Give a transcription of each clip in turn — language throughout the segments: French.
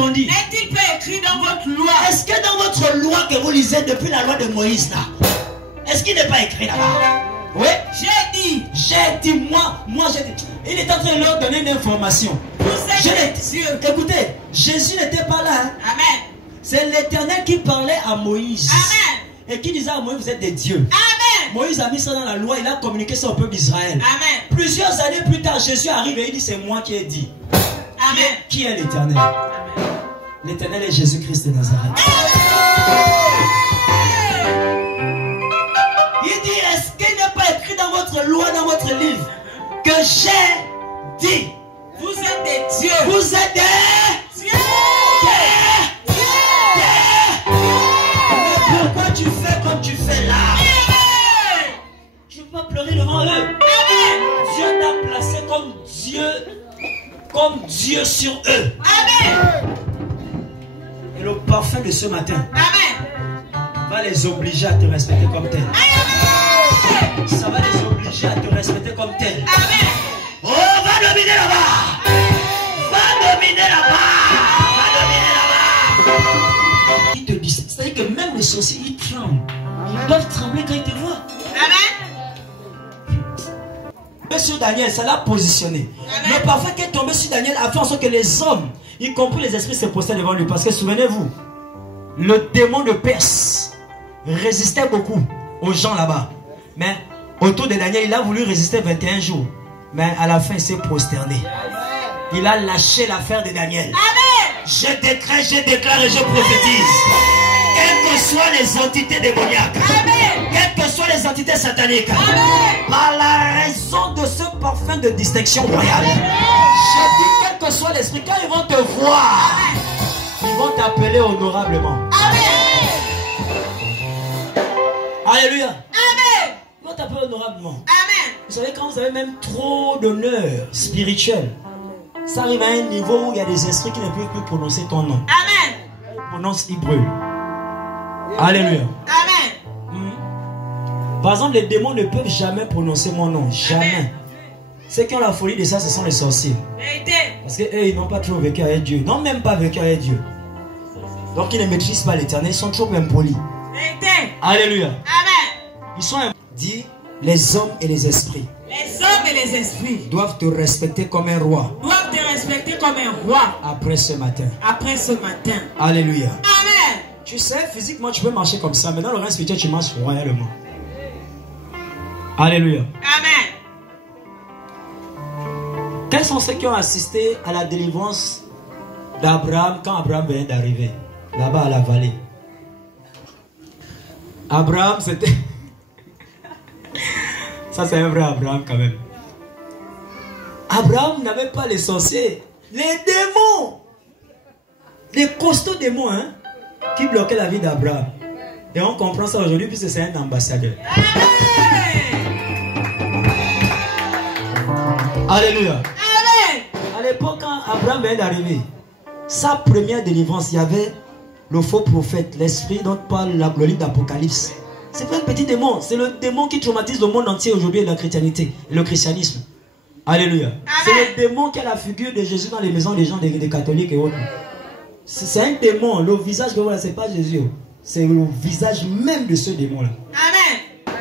répondu. N'est-il pas écrit dans votre loi? Est-ce que dans votre loi que vous lisez depuis la loi de Moïse là, est-ce qu'il n'est pas écrit là-bas? Oui. J'ai dit, moi j'ai dit. Il est en train de leur donner une information. Vous êtes Dieu. Écoutez, Jésus n'était pas là. Hein. Amen. C'est l'Éternel qui parlait à Moïse. Amen. Et qui disait à Moïse, vous êtes des dieux. Amen. Moïse a mis ça dans la loi, il a communiqué ça au peuple d'Israël. Amen. Plusieurs années plus tard, Jésus arrive et il dit, c'est moi qui ai dit. Amen. Qui est l'Éternel? L'Éternel est Jésus-Christ de Nazareth. Il dit, est-ce qu'il n'est pas écrit dans votre loi, dans votre livre, que j'ai dit? Vous êtes des dieux. Vous êtes des Dieu. Mais pourquoi tu fais comme tu fais là? Je ne peux pas pleurer devant eux. Dieu t'a placé comme Dieu sur eux. Amen. Et le parfum de ce matin Amen. va les obliger à te respecter comme tel. Amen. Ça va les obliger à te respecter comme tel. Amen. Oh, va dominer là-bas. Va dominer là-bas. Va dominer là-bas. Il te dit, c'est-à-dire que même les sorciers, ils tremblent. Ils doivent trembler quand ils te voient. Amen. Sur Daniel, ça l'a positionné. Amen. Le parfum qui est tombé sur Daniel a fait en sorte que les hommes, y compris les esprits, se postaient devant lui. Parce que souvenez-vous, le démon de Perse résistait beaucoup aux gens là-bas. Mais autour de Daniel, il a voulu résister 21 jours. Mais à la fin, il s'est prosterné. Il a lâché l'affaire de Daniel. Amen. Je déclare et je prophétise. Quelles que soient les entités démoniaques, Amen. quelles que soient les entités sataniques, Amen. par la raison de ce parfum de distinction royale, je dis quel que soit l'esprit, quand ils vont te voir, ils vont t'appeler honorablement. Amen. Alléluia. Amen. Ils vont t'appeler honorablement. Amen. Vous savez, quand vous avez même trop d'honneur spirituel, ça arrive à un niveau où il y a des esprits qui ne peuvent plus prononcer ton nom. Amen. Prononce, ils brûlent. Alléluia. Amen. Par exemple, les démons ne peuvent jamais prononcer mon nom. Jamais. Amen. Ceux qui ont la folie de ça, ce sont les sorciers. Vérité. Parce qu'eux, ils n'ont pas trop vécu avec Dieu. Non, même pas vécu avec Dieu. Donc, ils ne maîtrisent pas l'éternel. Ils sont trop impolis. Vérité. Alléluia. Amen. Ils sont dit les hommes et les esprits Les hommes et les esprits doivent te respecter comme un roi doivent te respecter comme un roi après ce matin. après ce matin. Alléluia. Amen. Tu sais, physiquement, tu peux marcher comme ça, mais dans le reste spirituel, tu marches royalement. Alléluia. Amen. Quels sont ceux qui ont assisté à la délivrance d'Abraham quand Abraham venait d'arriver là-bas à la vallée? Abraham, c'était... Ça, c'est un vrai Abraham quand même. Abraham n'avait pas les sorciers, les démons, les costauds démons, hein, qui bloquaient la vie d'Abraham. Et on comprend ça aujourd'hui puisque c'est un ambassadeur. Alléluia. Amen. À l'époque, quand Abraham venait d'arriver, sa première délivrance, il y avait le faux prophète, l'esprit dont parle le livre d'Apocalypse. C'est pas un petit démon, c'est le démon qui traumatise le monde entier aujourd'hui, la chrétienté, le christianisme. Alléluia. C'est le démon qui a la figure de Jésus dans les maisons des gens, des catholiques et autres. C'est un démon, le visage que voilà, c'est pas Jésus. C'est le visage même de ce démon-là. Amen.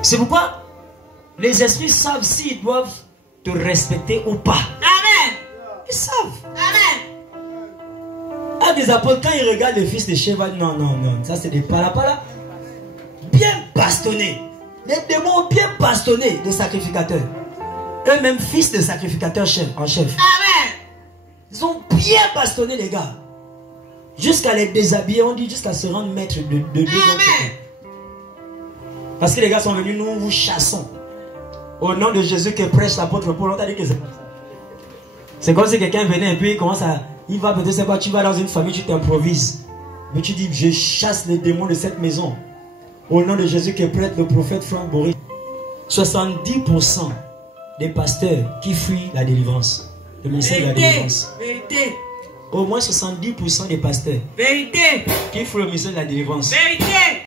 C'est pourquoi les esprits savent s'ils doivent te respecter ou pas. Amen. Ils savent. Amen. Ah, des apôtres, quand ils regardent les fils de cheval, non, ça c'est des palapala. Bien bastonnés. Les démons bien bastonnés de sacrificateurs. Eux-mêmes fils de sacrificateurs en chef. Amen. Ils ont bien bastonné les gars. Jusqu'à les déshabiller, on dit jusqu'à se rendre maître de deux autres. Parce que les gars sont venus, nous vous chassons. Au nom de Jésus que prêche l'apôtre Paul, on t'a dit que c'est comme si quelqu'un venait et puis il commence à... Il va peut-être, c'est pas, tu vas dans une famille, tu t'improvises. Mais tu dis, je chasse les démons de cette maison. Au nom de Jésus que prête le prophète Franck Boris. 70% des pasteurs qui fuient la délivrance. Le ministère de la délivrance. Vérité. Au moins 70% des pasteurs Vérité. qui fuient le ministère de la délivrance. Vérité.